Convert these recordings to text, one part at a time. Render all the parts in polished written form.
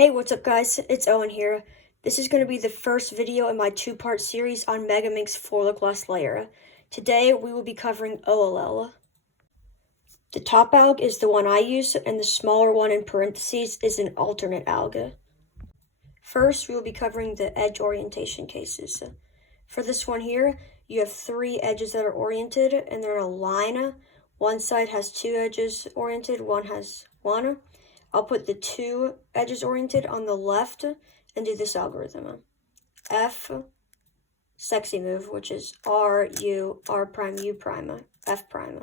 Hey, what's up guys? It's Owen here. This is going to be the first video in my two-part series on Megaminx for-look last layer. Today we will be covering OLL. The top alg is the one I use, and the smaller one in parentheses is an alternate alg. First, we will be covering the edge orientation cases. For this one here, you have three edges that are oriented, and they're in a line. One side has two edges oriented, one has one. I'll put the two edges oriented on the left and do this algorithm. F, sexy move, which is R, U, R prime, U prime, F prime.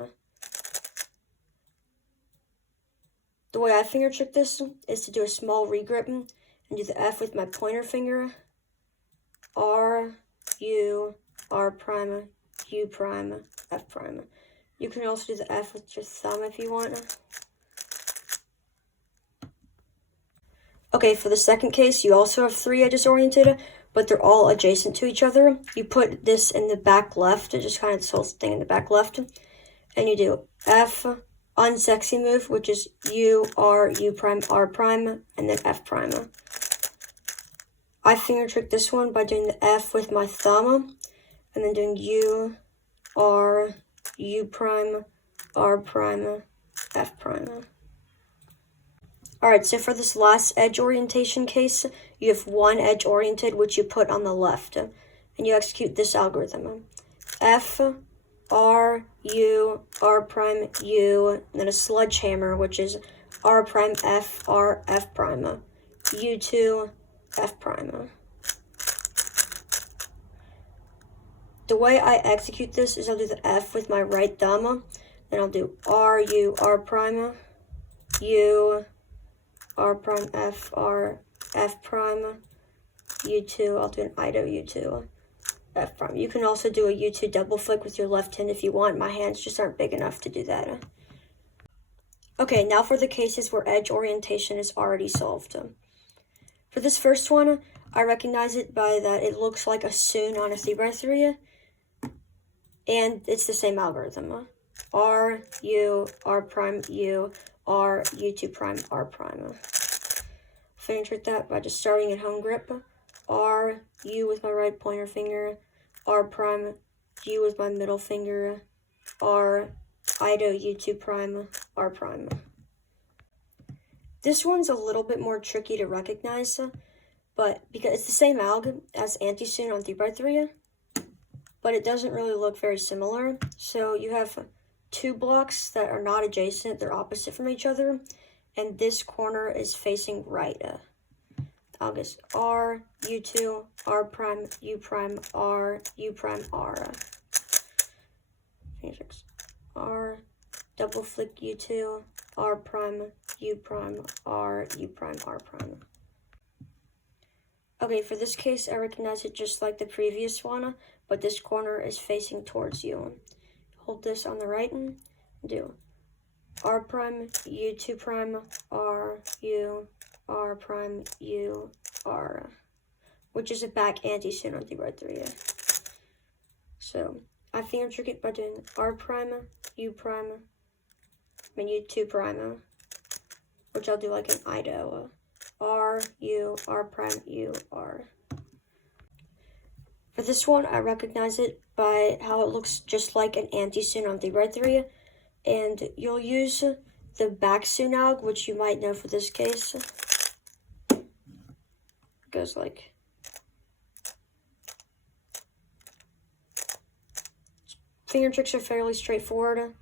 The way I finger trick this is to do a small regrip and do the F with my pointer finger. R, U, R prime, U prime, F prime. You can also do the F with your thumb if you want. Okay, for the second case, you also have three edges oriented, but they're all adjacent to each other. You put this in the back left, just kind of this whole thing in the back left, and you do F, unsexy move, which is U, R, U prime, R prime, and then F prime. I finger trick this one by doing the F with my thumb, and then doing U, R, U prime, R prime, F prime. Alright, so for this last edge orientation case, you have one edge oriented, which you put on the left, and you execute this algorithm. F, R, U, R prime, U, and then a sledgehammer, which is R prime, F, R, F prime, U2, F prime. The way I execute this is I'll do the F with my right thumb, then I'll do R, U, R prime, U, R prime, F, R, F prime, U2, I'll do an IDO U2, F prime. You can also do a U2 double flick with your left hand if you want. My hands just aren't big enough to do that. Okay, now for the cases where edge orientation is already solved. For this first one, I recognize it by that it looks like a soon on a 3x3, and it's the same algorithm. R, U, R prime, U, R, U2 prime, R prime. Finger trick that by just starting at home grip. R, U with my right pointer finger. R prime, U with my middle finger. R, IDO U2 prime, R prime. This one's a little bit more tricky to recognize, but because it's the same alg as anti-soon on 3x3, but it doesn't really look very similar. So you have two blocks that are not adjacent, they're opposite from each other, and this corner is facing right. I'll guess R, U2, R prime, U prime, R, U prime, R. R, double flick U2, R prime, U prime, R, U prime, R prime. Okay, for this case, I recognize it just like the previous one, but this corner is facing towards you. Hold this on the right and do R prime, U2 prime, R, U, R prime, U, R, which is a back anti-soon on 3x3. So I finger trick it by doing R prime, U prime, U2 prime, which I'll do like an IDO. R, U, R prime, U, R. For this one, I recognize it by how it looks just like an anti-soon on 3x3, and you'll use the back soon alg, which you might know for this case. It goes like finger tricks are fairly straightforward.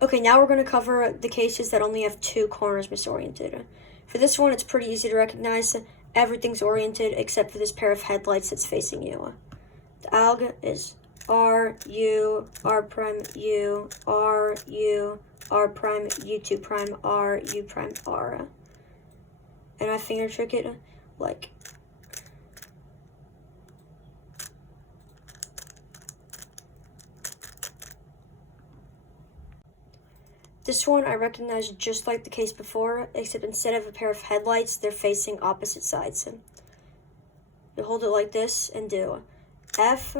Okay, now we're going to cover the cases that only have two corners misoriented. For this one, it's pretty easy to recognize. Everything's oriented except for this pair of headlights that's facing you. The alg is R, U, R prime, U, R, U, R prime, U2 prime, R, U prime, R. And I finger trick it like this one I recognize just like the case before, except instead of a pair of headlights, they're facing opposite sides. You hold it like this and do F,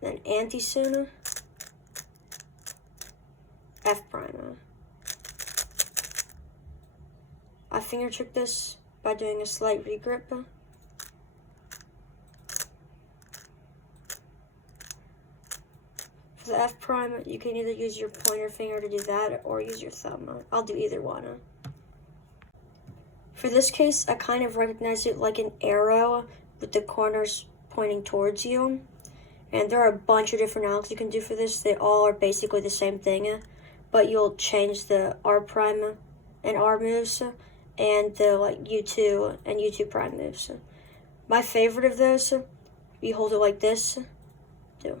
then anti-soon, F prime. finger trick this by doing a slight regrip. For the F prime, you can either use your pointer finger to do that or use your thumb. I'll do either one. For this case, I kind of recognize it like an arrow with the corners pointing towards you. And there are a bunch of different algs you can do for this. They all are basically the same thing, but you'll change the R prime and R moves and the like U2 and U2 prime moves. My favorite of those, you hold it like this, do.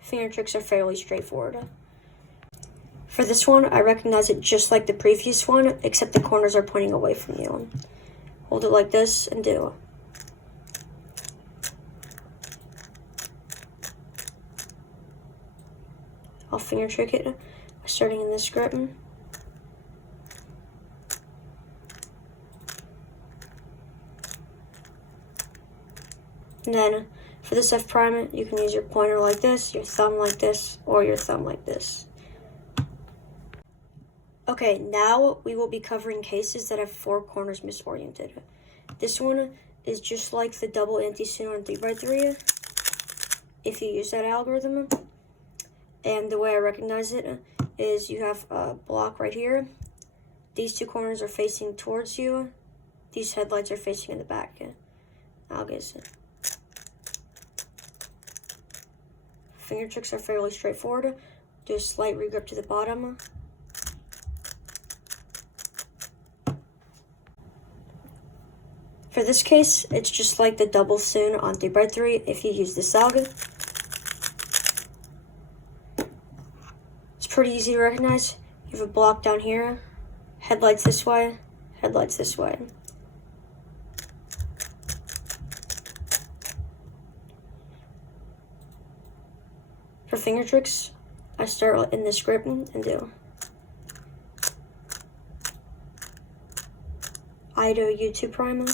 Finger tricks are fairly straightforward. For this one, I recognize it just like the previous one, except the corners are pointing away from you. Hold it like this and do. I'll finger trick it by starting in this grip. And then for this F prime, you can use your pointer like this, your thumb like this, or your thumb like this. Okay, now we will be covering cases that have 4 corners misoriented. This one is just like the double anti-soon on 3x3 if you use that algorithm. And the way I recognize it is you have a block right here. These 2 corners are facing towards you. These headlights are facing in the back. I'll guess it. Finger tricks are fairly straightforward. Do a slight regrip to the bottom. For this case, it's just like the double soon on 3x3 if you use this alg. It's pretty easy to recognize. You have a block down here, headlights this way, headlights this way. For finger tricks, I start in this grip and do IDO U2 prime.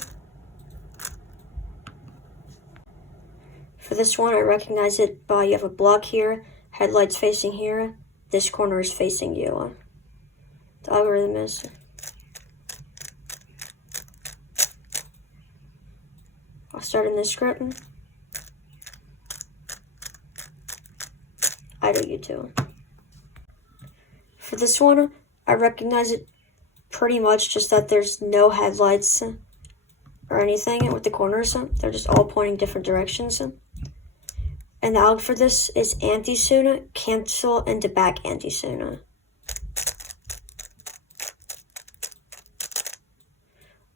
For this one, I recognize it by you have a block here, headlights facing here, this corner is facing you. The algorithm is I'll start in this grip. I do U2. For this one, I recognize it pretty much just that there's no headlights or anything with the corners. They're just all pointing different directions. And the alg for this is anti-soon, cancel, and to back anti-soon.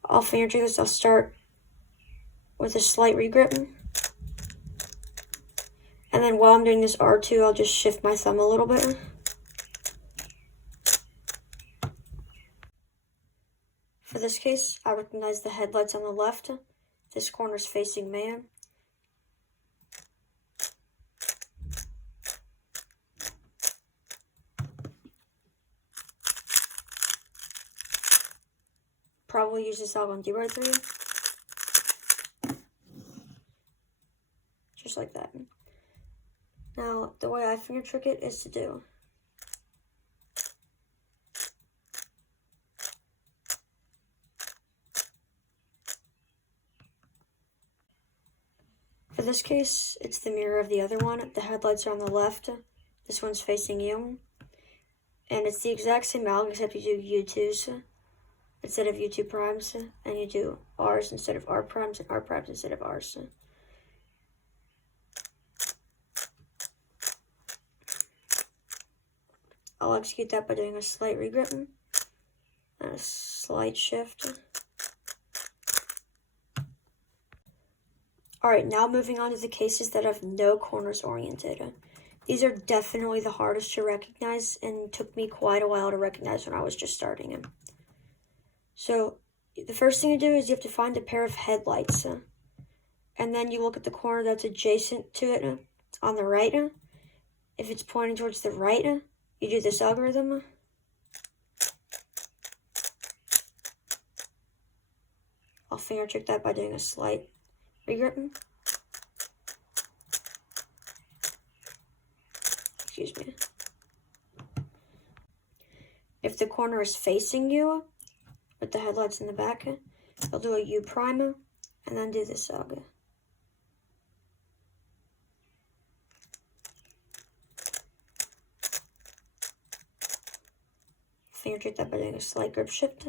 I'll finger trick this. I'll start with a slight regrip. And then while I'm doing this R2, I'll just shift my thumb a little bit. For this case, I recognize the headlights on the left. This corner's facing me. Probably use this alg on 3x3. Just like that. Now, the way I finger trick it is to do for this case, it's the mirror of the other one. The headlights are on the left. This one's facing you. And it's the exact same alg except you do U2s instead of U2 primes, and you do R's instead of R primes and R primes instead of R's. I'll execute that by doing a slight regrip and a slight shift. Alright, now moving on to the cases that have no corners oriented. These are definitely the hardest to recognize and took me quite a while to recognize when I was just starting them. So the first thing you do is you have to find a pair of headlights. And then you look at the corner that's adjacent to it on the right. If it's pointing towards the right, you do this algorithm. I'll finger trick that by doing a slight regrip. Excuse me. if the corner is facing you, with the headlights in the back, I'll do a U prime, and then do the sug. Finger treat that by doing a slight grip shift.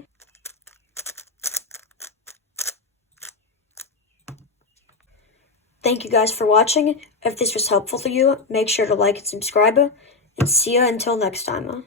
Thank you guys for watching. If this was helpful to you, make sure to like and subscribe, and see ya until next time.